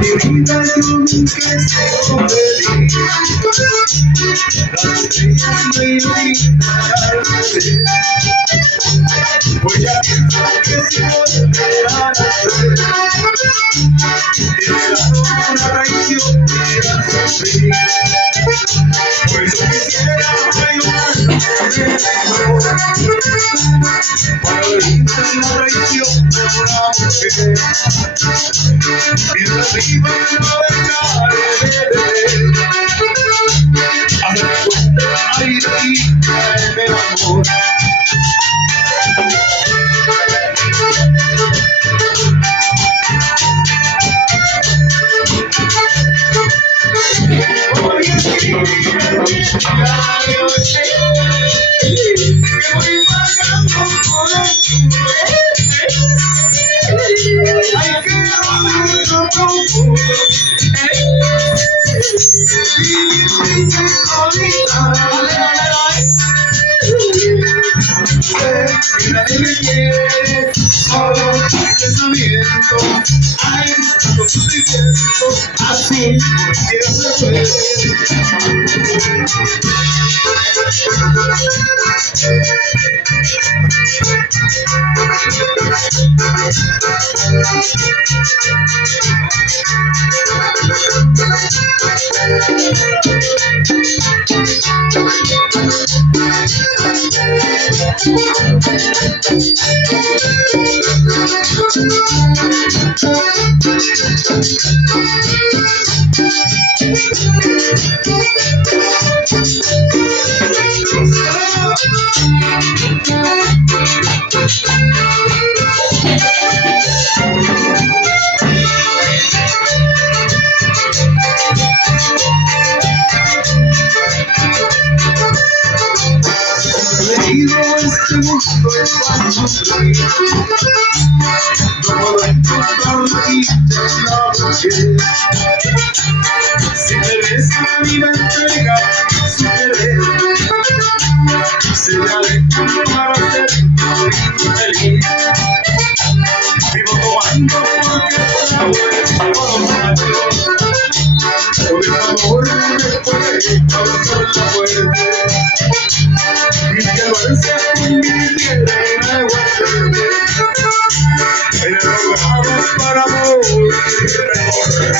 Mi vida yo nunca he sido feliz. Las estrellas me iluminan. Voy a pienso que si volverán a ser, era una traición y a sufrir. Pues yo quisiera ayudarme de nuevo para evitar la traición de una mujer. Mientras viva no dejaré de beber hasta que encuentre aire y traerme el amor. Hoy escribí en mi diario que voy vagando por el mundo. Hay que darlo profundo. Vivir solitario. Sé que nadie me quiere, solo mi pensamiento. Hay tanto sufrimiento, así cualquiera se puede. Leído este mundo es para sufrir. No puedo encontrar la vida en la mujer. Si me besa mi vida entrega su querer. Se me aleja para hacerme infeliz. Vivo tomando porque está bueno borracho. Por el amor me puede causar la muerte. Y que lo se convirtiera en agua verde, en el ahogado para morir mejor.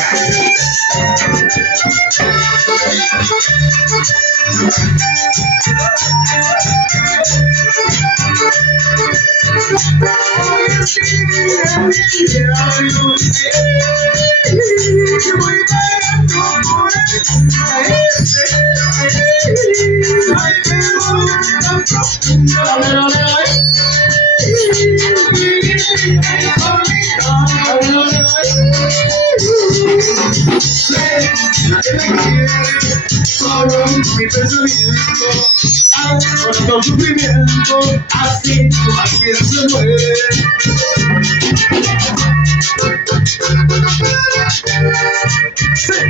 Hoy escribí en mi diario que voy vagando por el mundo. Ay, que voy tan profundo. Vivir solitario. Sé que nadie me quiere, solo mi pensamiento. Hay tanto sufrimiento, así cualquiera se muere. Sí.